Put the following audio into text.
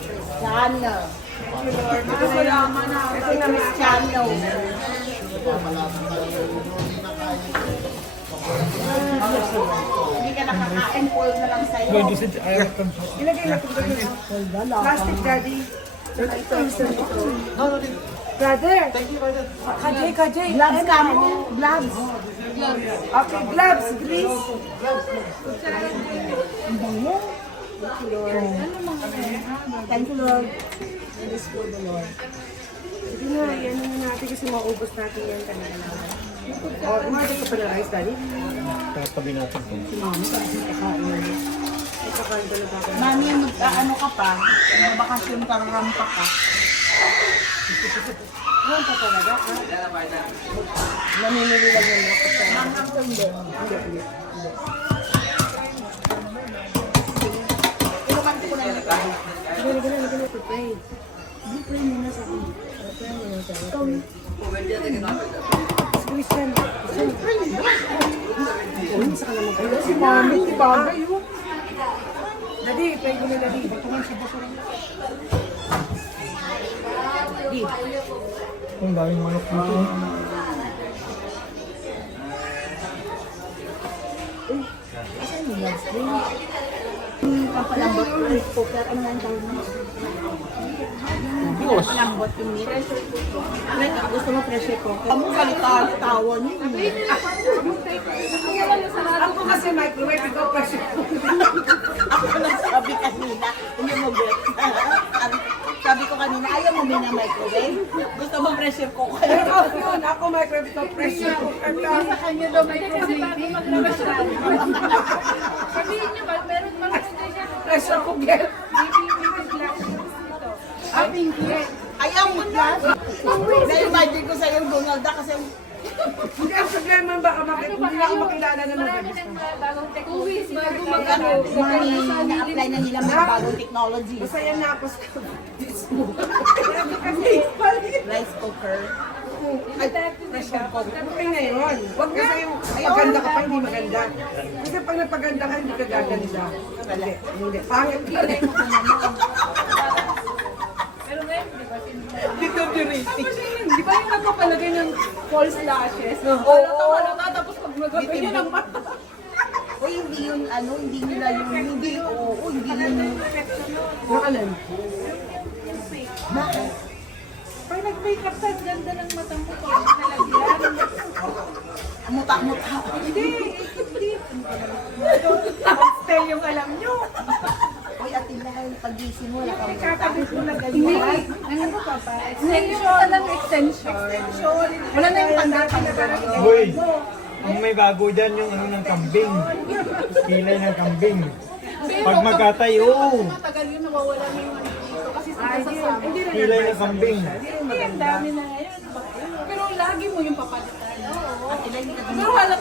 Cristiano. Ito na Cristiano. Hindi ka nakakain, full na lang sa'yo. Ilagay na ito. Plastic, Daddy. Brother. Kajay. Gloves ka mo. Gloves. Okay, gloves, please. Thank you, Lord. Praise for the Lord. Sige na, yan na natin kasi maubos natin yan talaga. Umaga ka pa na rice, Daddy? Tabi natin po. Si Mami, kasi kakain. Ay, kakain ka na ba? Mami, ano ka pa? Bakasyon ka, rampa ka. Ano pa talaga? Namimili lang yung mga kasama. Mami, ang hindi. Hindi. Inuman ko na yung ito. Lagyan na, pray. Pray muna sa akin. Pray muna sa akin. Si Christian. Sa ka naman kayo. Si Mami, di ba? Daddy, pray ko na, Daddy. Batungan siya ba siya? Daddy. Kung daming manok dito. Asan yung gloves din? Pampalambot yung rice cooker. Ano nga ang tawag mo? Pampalambot yung meat. Gusto mo pressure cooker? Amo salita, tawan yun. Ako kasi microwave, ikaw pressure. Ako nagsabi kanina, hindi mo get. Sabi ko kanina, ayaw mo na microwave? Gusto mo pressure cooker? Ako microwave, ikaw pressure. Sa kanya daw microwave. Sabihin niyo ba, meron mga ganyan. Pressure cooker. Ayaw mo class? Na-imagine ko sa'yo, Donalda, kasi Hindi ang problema baka hindi na ako makilala na Marami mag-gusto. ng bagong technologies bago ano, na-apply na nila mga bagong technology. Masaya na ako sa Rice cooker. Ay, pressure cooker. Okay na yun. Huwag kasi yung maganda ka pa, hindi maganda. Kasi pag napaganda ka, hindi ka gaganda. Hindi. Pangit ka rin. Pero ngayon, di ba? Dito durating. Di ba yung nagpapalagay ng false lashes? Oo. Halata, tapos pag nagagay yun ang mata. O hindi yun, ano, hindi nila yung, hindi, oo, hindi yun. Yung alin? Bakit? Pag nag-makeup ka, ganda ng mata mo pag nalagyan. Muta-muta. Hindi. Pastel yung alam nyo. Uy, atin na kayo, pag-gising mo, wala kang muta. Kakabit mo na ganyan. Ano pa pa? Extension. Walang extension. Wala na yung tanda-tanda. Hoy! Ang may bago dyan yung ano ng kambing. Kilay ng kambing. Pag magkatay, oo. Matagal yun, nawawala na yung ano dito. Kasi sasasama. Kilay ng kambing. Hindi, ang dami na ngayon. Pero lagi mo yung papalitan. At ilan yung Pero halata